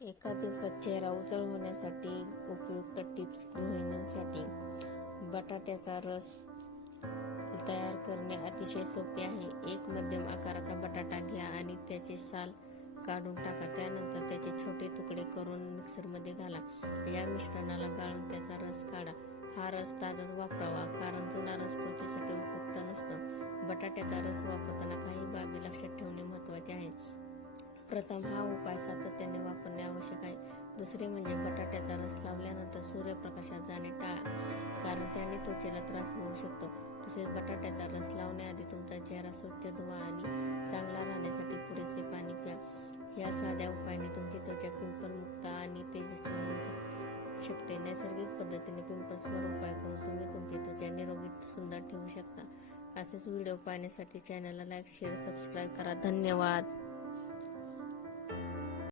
एका दिवसात चेहरा उजळ होण्यासाठी उपयुक्त टिप्स गृहिणींसाठी. बटाट्याचा रस तयार करणे अतिशय सोपे आहे. एक मध्यम आकाराचा बटाटा घ्या आणि त्याचे साल काढून टाका. त्यानंतर त्याचे छोटे तुकडे करून मिक्सरमध्ये घाला. या मिश्रणाला गाळून त्याचा रस काढा. हा रस ताजाच वापरावा, कारण जुना रस त्वचेसाठी उपयुक्त नसतो. बटाट्याचा रस वापरताना काही बाबी लक्षात ठेवणे महत्त्वाचे आहे. प्रथम, हा उपाय सातत्याने वापरणे आवश्यक आहे. दुसरे म्हणजे बटाट्याचा रस लावल्यानंतर सूर्यप्रकाशात जाणे टाळा, कारण त्याने त्वचेला त्रास होऊ शकतो. तसेच बटाट्याचा रस लावण्याआधी तुमचा चेहरा स्वच्छ धुवा आणि चांगला राहण्यासाठी पुरेसे पाणी प्या. या साध्या उपायाने तुमची त्वचा पिंपलमुक्त आणि तेजस्वी होऊ शकते. नैसर्गिक पद्धतीने पिंपल्सवर उपाय करून तुम्ही तुमची त्वचा निरोगी सुंदर ठेवू शकता. असेच व्हिडिओ पाहण्यासाठी चॅनलला लाईक, शेअर, सबस्क्राईब करा. धन्यवाद.